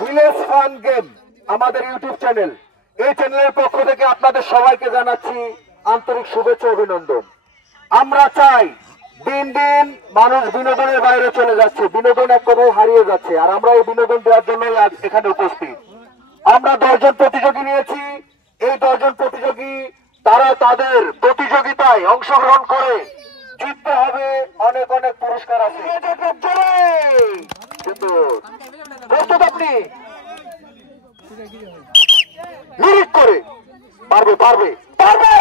Village fun game আমাদের YouTube channel, এই চ্যানেলের পক্ষ থেকে আপনাদের সবাইকে জানাচ্ছি আন্তরিক শুভেচ্ছা অভিনন্দন। আমরা চাই দিন দিন মানুষ বিনোদনের বাইরে চলে যাচ্ছে, বিনোদন এক কথায় হারিয়ে যাচ্ছে, আর আমরা এই বিনোদন দেওয়ার জন্যই আজ এখানে উপস্থিত। আমরা 10 জন প্রতিযোগী নিয়েছি। এই 10 জন প্রতিযোগী তারা তাদের প্রতিযোগিতায় অংশগ্রহণ করে জিততে হবে, অনেক অনেক পুরস্কার আছে। প্রস্তুত আপনি? লিরিক করে পারবে পারবে পারবে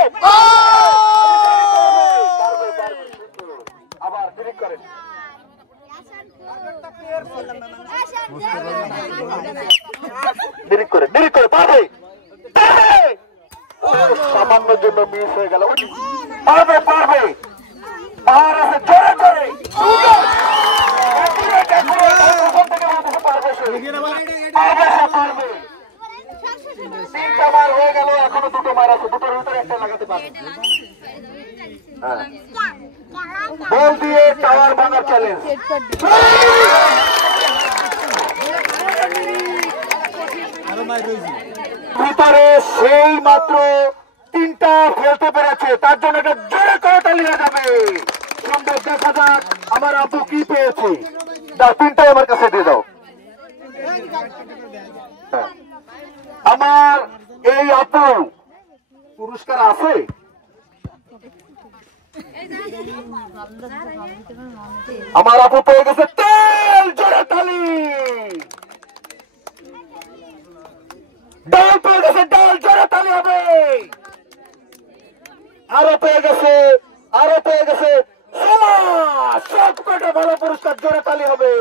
আবার লিরিক করেন। লিরিক করে লিরিক করে পারবে সামান্য জন্য মিস হয়ে গেল। পারবে পারবে পাওয়ার আছে জোরে করে তিনটা মার হয়ে গেল, এখনো দুটো মার আছে, দুটোর ভিতরে একটা লাগাতে পারবে। বল দিয়ে টাওয়ার ভাঙার চ্যালেঞ্জ। ভিতরে সেই মাত্র 3টা ফেলতে পেরেছে, তার জন্য একটা জোরে করে তালি হয়ে যাবে। সুন্দর, দেখা যাক আমার আপু কি পেয়েছে। দাও 3টাই আমার কাছে দিয়ে দাও। আমার এই আপু পুরস্কার আছে। আমার আপু পেয়ে গেছে তেল, জোরে তালি। ডাল পেয়ে গেছে, ডাল, জোরে তালি হবে। আরো পেয়ে গেছে, আরো পেয়ে গেছে সবকটা ভালো পুরস্কার, জোরে তালি হবে।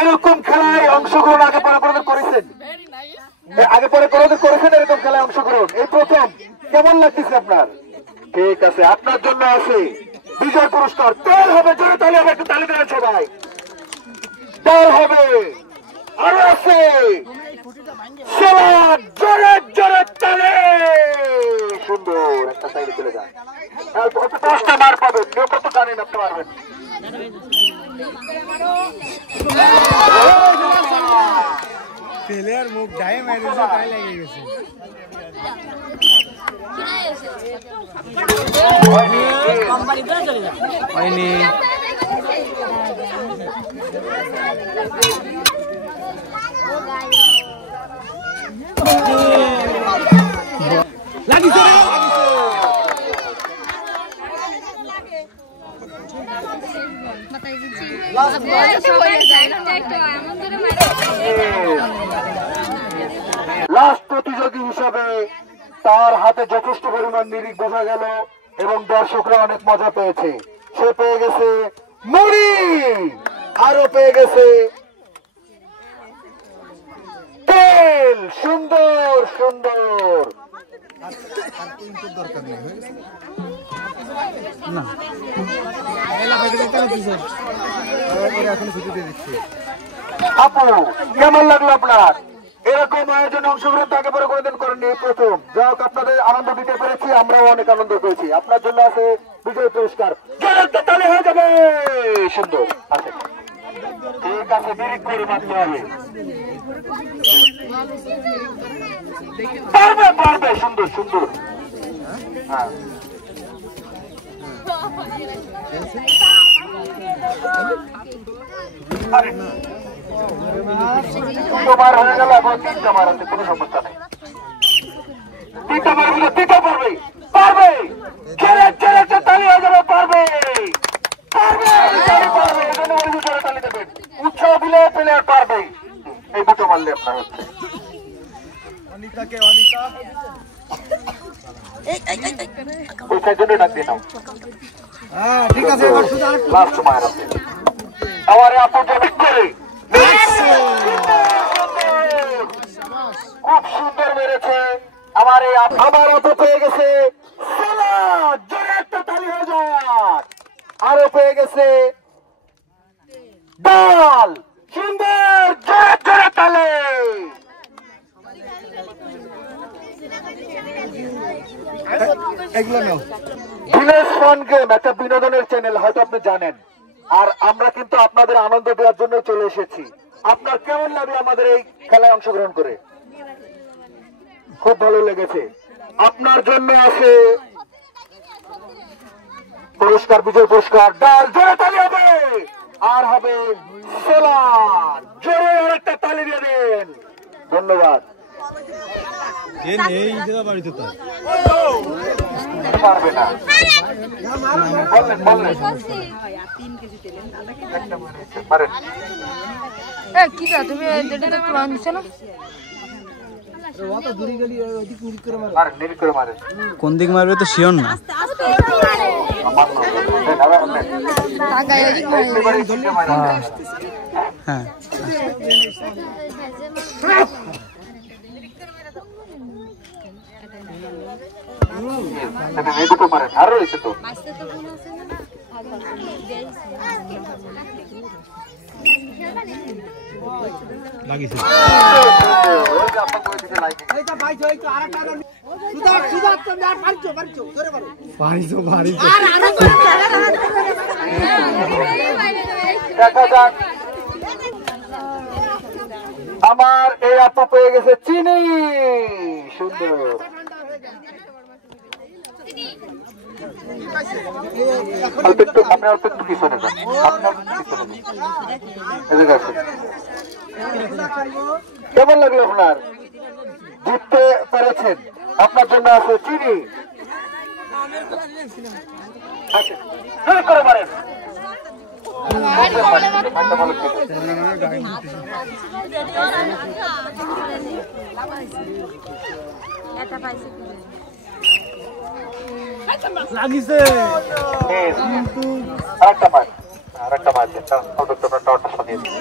এরকম খেলায় অংশগ্রহণ আগে পরে কোনোদিন করেছেন? আগে পরে কোনোদিন করেছেন এরকম খেলায় অংশগ্রহণ? এই প্রথম। কেমন লাগতেছে আপনার? ঠিক আছে, আপনার জন্য আছে বিজয় পুরস্কার। তেল হবে, জোরে তালি হবে, একটু তালি দেবেন সবাই। তেল হবে, আরো আছে জোরে জোরে তালি। সুন্দর, একটা সাইডে চলে যান। 10টা মার পাবেন, কেউ কত জানেন আপনি পারবেন। তেলের মুখ ডাই মারিছে, তাই লেগে গেছে। হয়নি লাগিছে। লাস্ট প্রতিযোগী হিসাবে তার হাতে যথেষ্ট পরিমাণ লিরিক বোঝা গেল এবং দর্শকরা অনেক মজা পেয়েছে। সে পেয়ে গেছে মুড়ি, আরো পেয়ে গেছে তেল। সুন্দর সুন্দর। দরকার নেই এখন ছুটি দিয়ে দিচ্ছি। আপু কেমন লাগলো আপনার? এরকম আয়োজনে অংশগ্রহণ তাকে পরে কোনোদিন করেননি, এই প্রথম। যাই হোক, আপনাদের আনন্দ দিতে পেরেছি, আমরাও অনেক আনন্দ পেয়েছি। আপনার জন্য আছে বিজয় পুরস্কার, তাহলে হয়ে যাবে। সুন্দর আছে, ঠিক আছে, বিরিক করে মারতে হবে। পারবে পারবে, সুন্দর সুন্দর। হ্যাঁ, তোমার হয়ে গেল, এখন 3টা মার আছে, কোনো সমস্যা নেই। 3টা মার হলে 3টা পারবে, পারবে, ছেড়ে ছেড়ে তালি হয়ে যাবে। পারবে পারবে পারবে, এজন্য ওই জোরে তালি দেবেন। উৎসাহ দিলে প্লেয়ার পারবে। এই দুটো মারলে আপনার হচ্ছে। অনিতাকে অনিতা ওই সাইজনে ডাক দিয়ে নাও। ঠিক আছে, লাস্ট মার আছে। আমার আপু জমি করে খুব সুন্দর মেরেছে। আমার আপু পেয়ে গেছে জোরে একটা তালি হয়ে যাক। আরো পেয়ে গেছে ডাল। সুন্দর, জোরে জোরে তালি। এগুলো নাও। ভিলেজ ফান গেম একটা বিনোদনের চ্যানেল, হয়তো আপনি জানেন। আর আমরা কিন্তু আপনাদের আনন্দ দেওয়ার জন্য চলে এসেছি। আপনার কেমন লাগে আমাদের এই খেলায় অংশগ্রহণ করে? খুব ভালো লেগেছে। আপনার জন্য আছে পুরস্কার, বিজয় পুরস্কার। ডাল জোরে তালি হবে, আর হবে সোলার। জোরে আরেকটা তালি দিয়ে দেন। ধন্যবাদ। পারবে না, বললেন বললেন পারেন। কিটা তুমি যেটা একটু আনছো না কোন দিক মারবে তো শিওর না। হ্যাঁ দুটো পারেন, আরো রয়েছে তো। দেখা যাক। আমার এই আপু পেয়ে গেছে চিনি। সুন্দর। আপনি অল্প একটু পিছনে যান, কেমন লাগলো আপনার? জিততে পেরেছেন, আপনার জন্য আছে চিনি। করে পারেন। লাগিছে আরেকটা মাছ, আরেকটা মাছ টাওয়ারটা সরিয়ে দিন।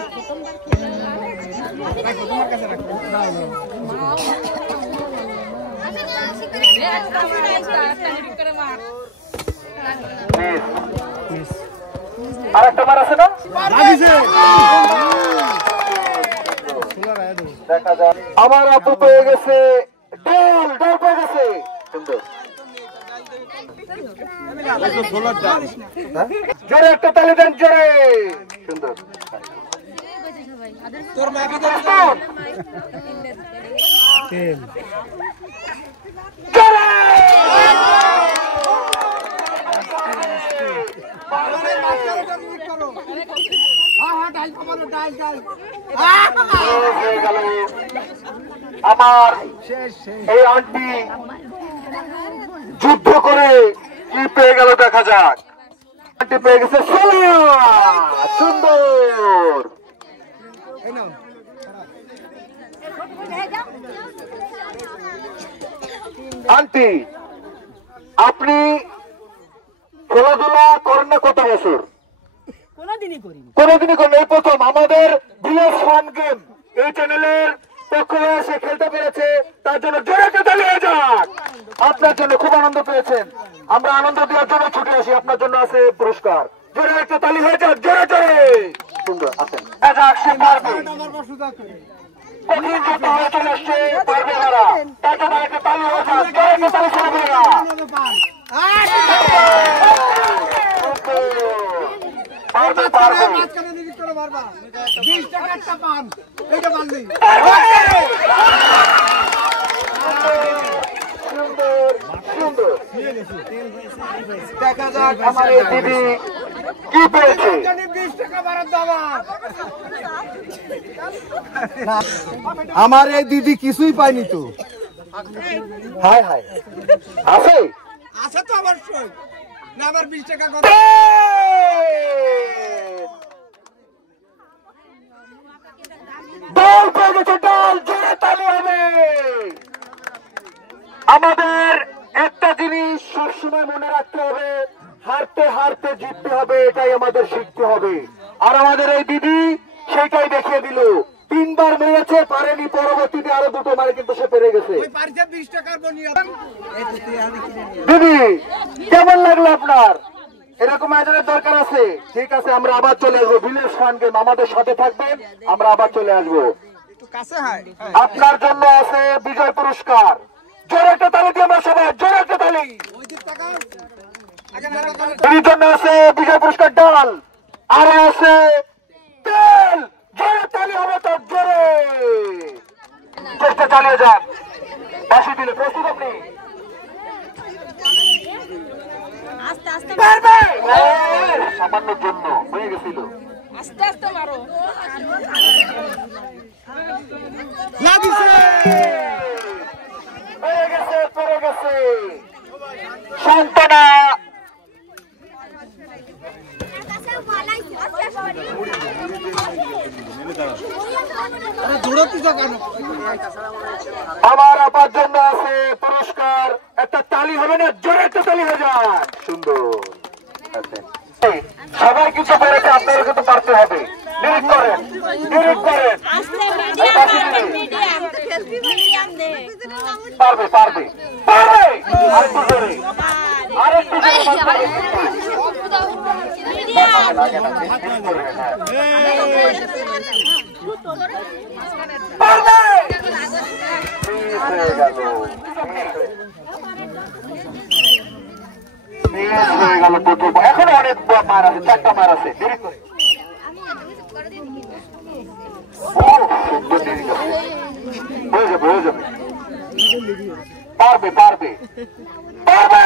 আরেকটা মার আছে না? দেখা যাক। আমার আপু পেয়ে গেছে ডাল, ডাল পেয়ে গেছে। সুন্দর। জোরে একটা তালি দেন, জোরে। সুন্দর। আমার এই আন্টি যুদ্ধ করে কি পেয়ে গেল দেখা যাক। আন্টি পেয়ে গেছে সোলা। সুন্দর। আন্টি, আপনি খেলাধুলা করেন না কত বছর? কোনদিনই করেন? এই প্রথম আমাদের ভিলেজ ফান গেম এই চ্যানেলের পক্ষ হয়ে এসে খেলতে পেরেছে, তার জন্য জোরে তালি হয়ে যাক। আপনার জন্য খুব আনন্দ পেয়েছেন, আমরা আনন্দ দেওয়ার জন্য ছুটে আসি। আপনার জন্য আছে পুরস্কার। জোরে একটা তালি হয়ে যাক, জোরে জোরে। সুন্দর। আছেন সে পারবে, কঠিন যুদ্ধ হয়ে চলে আসছে, পারবে তারা। তার জন্য একটা তালি হয়ে যাক, জোরে একটা তালি শোনাবে না। পারবে পারবে। সুন্দর সুন্দর। দেখা যাক আমার এই দিদি কি পেয়েছে। আমার এই দিদি কিছুই পাইনি তো। হায় হায়, আছে আছে তো অবশ্যই না। আমার 20 টাকা করে ডাল পেয়ে গেছে, ডাল। জোরে তালি হবে। আমাদের একটা জিনিস সবসময় মনে রাখতে হবে, হারতে হারতে জিততে হবে, এটাই আমাদের শিখতে হবে। আর আমাদের এই দিদি সেটাই দেখিয়ে দিল। 3 বার মেরেছে, পারেনি, পরবর্তীতে আরো 2টো মারে কিন্তু সে পেরে গেছে। দিদি কেমন লাগলো আপনার? এরকম আয়োজনের দরকার আছে। ঠিক আছে, আমরা আবার চলে আসবো। ভিলেজ ফান গেম আমাদের সাথে থাকবেন, আমরা আবার চলে আসবো। আপনার জন্য আছে বিজয় পুরস্কার। জোরে একটা তালি দিয়ে আমরা সবাই, জোরে একটা তালি। এর জন্য আছে বিজয় পুরস্কার ডাল, আর আছে তেল। জোরে তালি হবে তো, জোরে চেষ্টা চালিয়ে যান। বাঁশি দিলে প্রস্তুত আপনি? পারবে? সামান্যর জন্য হয়ে গেছিল। আস্তে আস্তে মারো। লাগিছে হয়ে গেছে, পড়ে গেছে। সান্ত্বনা। আমার আপার জন্য আছে পুরস্কার। একটা তালি হবে না? জোরে একটা তালি হয়ে যান। সুন্দর। সবাই কিছু পেরেছে, আপনারা কিন্তু পারতে হবে। ডিরেক্ট করেন, ডিরেক্ট করেন। পারবে, পারবে, পারবে। আরেকটু জোরে, আরেকটু জোরে। পারবে। হয়ে গেল, হয়ে গেল। এখন অনেক মার আছে, 4টা মার আছে। দেরি করে হয়ে যাবে, হয়ে যাবে। পারবে, পারবে, পারবে,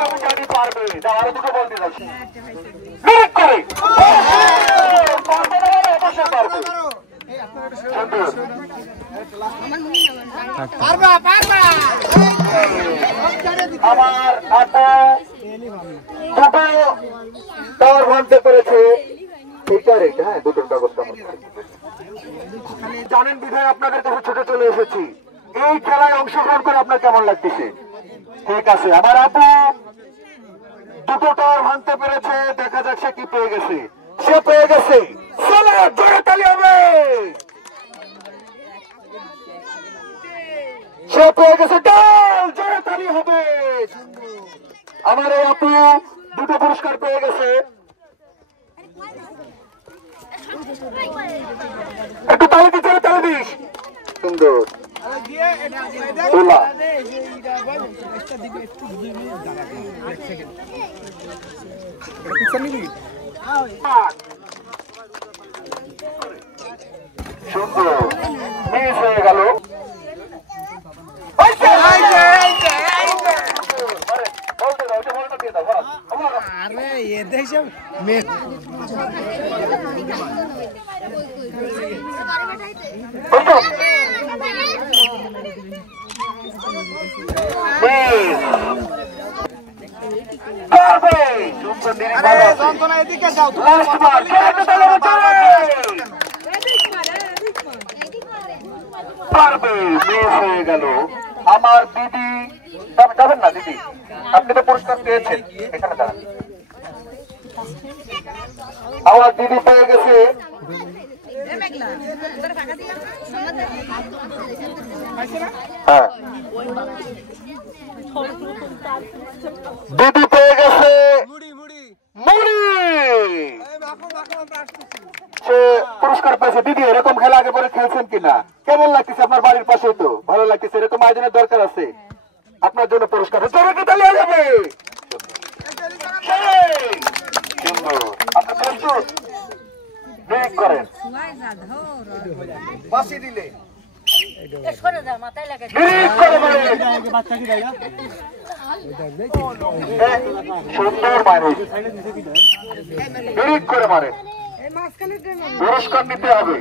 আমি জানি পারবে। আরো দুটো বল দিয়ে যাচ্ছি করে। পারবে না, অবশ্যই পারবে। সুন্দর। আমার আপু দুটো টাওয়ার ভাঙতে পেরেছে। হ্যাঁ, দুটো কাগজ জানেন বিধায় আপনাদের কাছে ছুটে চলে এসেছি। এই খেলায় অংশগ্রহণ করে আপনার কেমন লাগতেছে? ঠিক আছে, আমার আপু দুটো টাওয়ার ভাঙতে পেরেছে। দেখা যাক সে কি পেয়ে গেছে। সে পেয়ে গেছে, চলো জোরে তালি হবে। সে পেয়ে গেছে ডাল, জোরে তালি হবে। আমার এই আপু দুটো পুরস্কার পেয়ে গেছে। একটু তালি দিতে, তালি দিস। সুন্দর। সুন্দর। মিস হয়ে গেল। আরে এ দেশে যন্ত্রণা এদিকে যাও। পারবে, মিস হয়ে গেল। আমার দিদি যাবেন না? দিদি, আপনি তো পুরস্কার পেয়েছেন, এখানে দাঁড়ান। আমার দিদি পেয়ে গেছে। হ্যাঁ, দিদি পেয়ে গেছে মুড়ি। সে পুরস্কার পেয়েছে। দিদি, এরকম খেলা আগে পরে খেলছেন কিনা? কেমন লাগতেছে? আপনার বাড়ির পাশে তো ভালো লাগতেছে। এরকম আয়োজনের দরকার আছে। আপনার জন্য পুরস্কার যাবে। আপনি প্রস্তুত? ডিরেক্ট করেন। বাঁশি দিলে সুন্দর মানুষ ডিরেক্ট করে মারে। পুরস্কার নিতে হবে।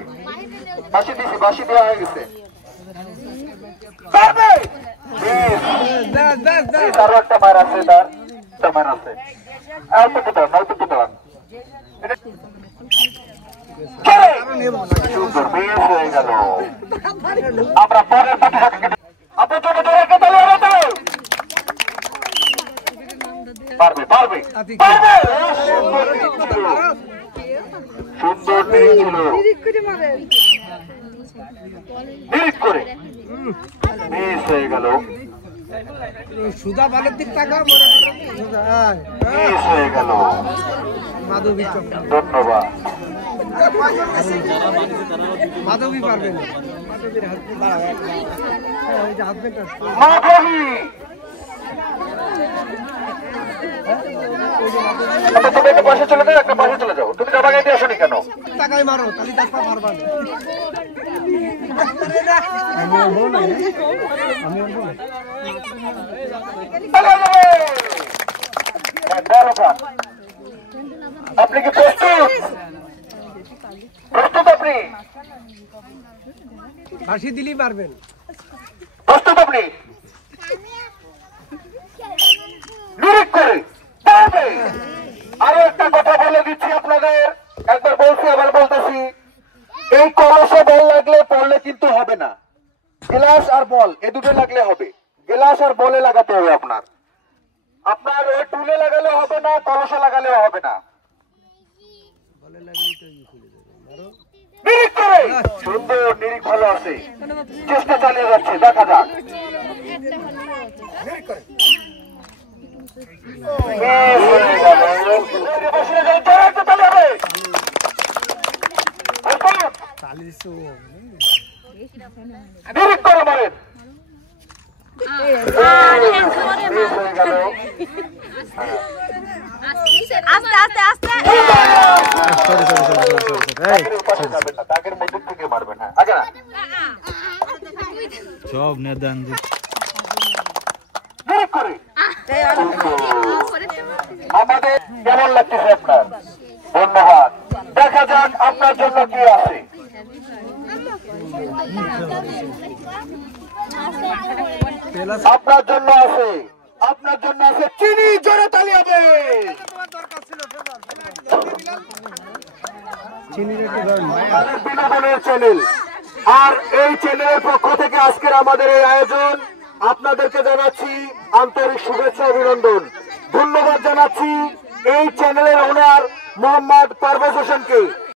বাঁশি দিছি, বাঁশি দেওয়া হয়ে গেছে। আরো একটা মার আছে, তার একটা মার আছে। অল্প দাঁড়ান, অল্প দাঁড়ান। সুন্দর, মিস হয়ে গেল। আমরা পরের প্রতিযোগিতা আপনার জন্য পারবে, পারবে, পারবে। সুন্দর ছিল। ডিরেক্ট করে মিস হয়ে গেল। সুদা বালের দিক টাকা মিস হয়ে গেল। মাধবী ধন্যবাদ। মাধবী পারবে না। মাধবী আচ্ছা, তুমি একটা পাশে চলে যাও, একটা পাশে চলে যাও। তুমি জামা গাইতে আসনি কেন? টাকায় মারো তাহলে দেখবা পারবা না। আপনি কি প্রস্তুত? প্রস্তুত আপনি? ফাঁসি দিলেই পারবেন। প্রস্তুত আপনি? নিরিখ করে পারবে। আরো একটা কথা বলে দিচ্ছি আপনাদের, একবার বলছি আবার বলতেছি, এই কলসে বল লাগলে পড়লে কিন্তু হবে না। গ্লাস আর বল এ দুটো লাগলে হবে। গ্লাস আর বলে লাগাতে হবে আপনার। আপনার ওই টুলে লাগালে হবে না, কলসে লাগালেও হবে না। নিরিখ করে সুন্দর, নিরিখ ভালো আছে, চেষ্টা চালিয়ে যাচ্ছে, দেখা যাক। নিরিখ করে মারেন। আস্তে আস্তে আস্তে তাকের মধ্যে থেকে মারবেন। হ্যাঁ, আগে না সব নেদান নিরিখ করে। আমাদের কেমন লাগতেছে আপনার? ধন্যবাদ। দেখা যাক আপনার জন্য কি আছে। আপনার জন্য আছে, আপনার জন্য আছে চিনি। জোরে তালি হবে। বিনোদনের চ্যানেল, আর এই চ্যানেলের পক্ষ থেকে আজকের আমাদের এই আয়োজন আপনাদেরকে জানাচ্ছি আন্তরিক শুভেচ্ছা, অভিনন্দন, ধন্যবাদ জানাচ্ছি এই চ্যানেলের ওনার মোহাম্মদ পারভেজ হোসেনকে।